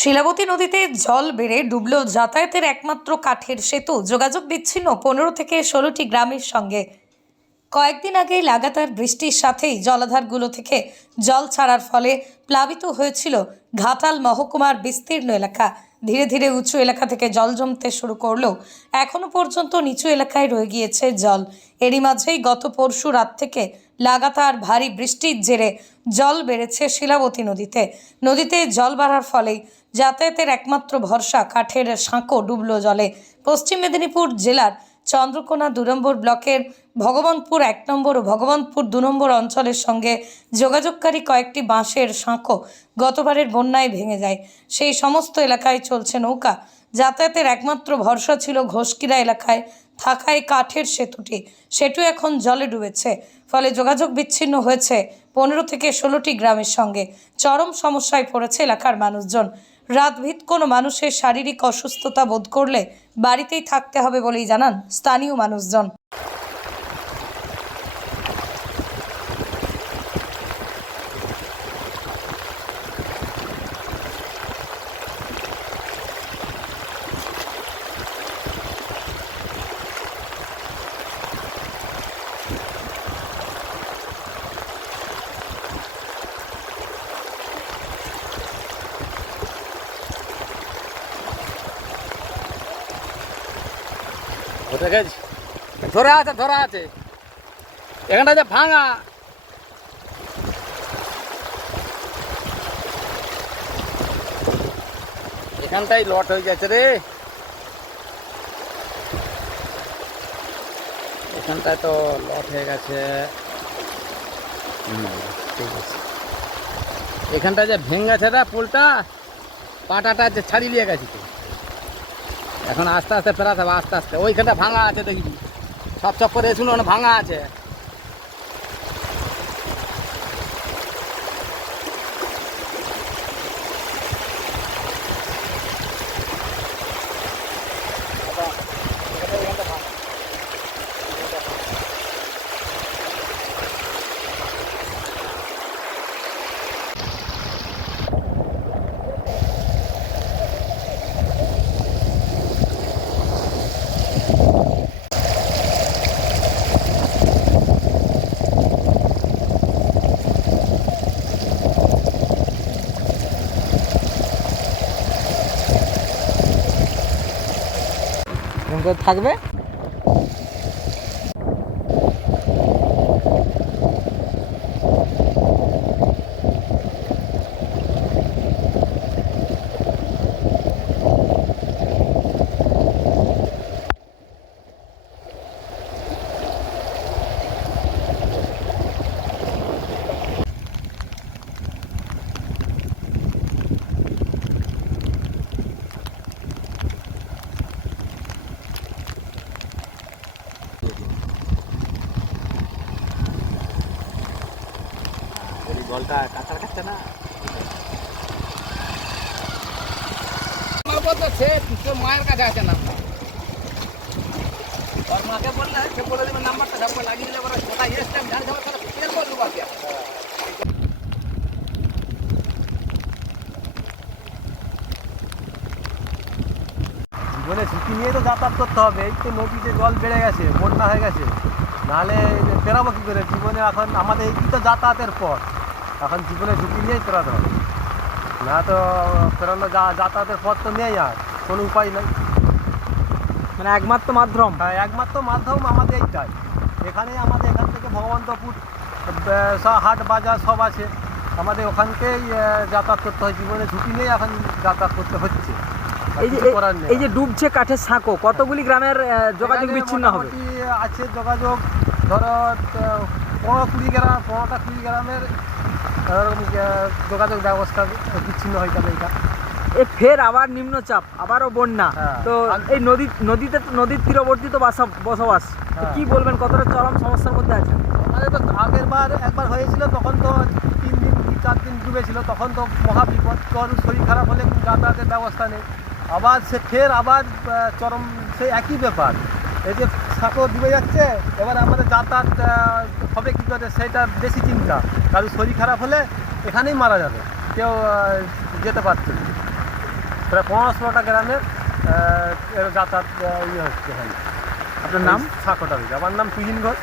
শিলাবতী নদীতে জল বেড়ে ডুবল যাতায়াতের একমাত্র কাঠের সেতু। যোগাযোগ বিচ্ছিন্ন 15 থেকে 16টি গ্রামের সঙ্গে। কয়েকদিন আগে লাগাতার বৃষ্টির সাথেই জলাধারগুলো থেকে জল ছাড়ার ফলে প্লাবিত হয়েছিল ঘাটাল মহকুমার বিস্তীর্ণ এলাকা। ধীরে ধীরে উঁচু এলাকা থেকে জল জমতে শুরু করলেও এখনো পর্যন্ত নিচু এলাকায় রয়ে গিয়েছে জল। এরই মাঝেই গত পরশু রাত থেকে লাগাতার ভারী বৃষ্টির জেরে জল বেড়েছে শিলাবতী নদীতে। নদীতে জল বাড়ার ফলেই যাতায়াতের একমাত্র ভরসা কাঠের সাঁকো ডুবল জলে। পশ্চিম মেদিনীপুর জেলার চন্দ্রকোনা 2 নম্বর ব্লকের ভগবানপুর 1 নম্বর ও ভগবানপুর 2 নম্বর অঞ্চলের সঙ্গে যোগাযোগকারী কয়েকটি বাঁশের সাঁকো গতবারের বন্যায় ভেঙে যায়। সেই সমস্ত এলাকায় চলছে নৌকা। যাতায়াতের একমাত্র ভরসা ছিল ঘোষকিরা এলাকায় থাকায় কাঠের সেতু এখন জলে ডুবেছে। ফলে যোগাযোগ বিচ্ছিন্ন হয়েছে 15 থেকে 16টি গ্রামের সঙ্গে। চরম সমস্যায় পড়েছে এলাকার মানুষজন। রাতভিত কোনো মানুষের শারীরিক অসুস্থতা বোধ করলে বাড়িতেই থাকতে হবে বলেই জানান স্থানীয় মানুষজন। ধরা আছে এখানটা যে ভাঙা এখানটাই লট হয়ে যাচ্ছে রে। এখানটায় তো লট হয়ে গেছে। ঠিক আছে, এখানটা যে ভেঙেছে রে পোলটা, পাটাটা যে ছাড়িয়ে নিয়ে গেছে তো। এখন আস্তে আস্তে ফেরাতে হবে, আস্তে আস্তে। ওইখানটা ভাঙা আছে দেখবি, সব করে শুনুন ভাঙা আছে। থাকবে জলটা কাঁচার কাছে না। সে তোর মায়ের কাছে আছে নাম্বার, ওর মাকে বললে সে বলে দেবে নাম্বারটা সব লাগিয়ে দিলে ওরা কোথায় এসছে আমি জানি, তারা ফেল করবো বাকি। জীবনে ঝুঁকি নিয়ে তো যাতায়াত করতে হবে। এই তো নদীতে জল বেড়ে গেছে, বন্যা হয়ে গেছে, নাহলে পেরাবো কী করে জীবনে? এখন আমাদের এই তো যাতায়াতের পথ, এখন জীবনে ঝুঁকি নিয়েই পেরাতে হবে, না তো পেরানো যাতায়াতের পথ তো নেই, আর কোনো উপায় নেই। মানে একমাত্র মাধ্যম, হ্যাঁ, একমাত্র মাধ্যম আমাদের এইটাই। এখানেই আমাদের এখান থেকে ভগবন্তপুর সব হাট বাজার সব আছে, আমাদের ওখানকেই যাতায়াত করতে হয়। জীবনে ঝুঁকি নেই, এখন যাতায়াত করতে হচ্ছে। এই যে ডুবছে কাঠের সাঁকো, কতগুলি গ্রামের যোগাযোগ বিচ্ছিন্ন হবে? আছে যোগাযোগ ধরো 15-20 গ্রাম, 15টা-20 গ্রামের যোগাযোগ ব্যবস্থা বিচ্ছিন্ন হয়ে যাবে। এটা ফের আবার নিম্নচাপ, আবারও বন্যা। তো এই নদীর তীরবর্তী তো বসবাস, কি বলবেন, কতটা চরম সমস্যার মধ্যে আছে? আমাদের তো একবার হয়েছিল, তখন তো 3 দিন 4 দিন ডুবেছিল, তখন তো মহা বিপদ। শরীর খারাপ হলে যাতায়াতের ব্যবস্থা নেই। আবার ফের চরম সেই একই ব্যাপার। এই যে সাঁকো ডুবে যাচ্ছে, এবার আমাদের যাতায়াত হবে কী করে সেটা বেশি চিন্তা। কারণ শরীর খারাপ হলে এখানেই মারা যাবে, কেউ যেতে পারছে না। প্রায় 15-16টা গ্রামের এর যাতায়াত ইয়ে হচ্ছে এখানে। আপনার নাম? সাকোটা। আমার নাম তুহিন ঘোষ।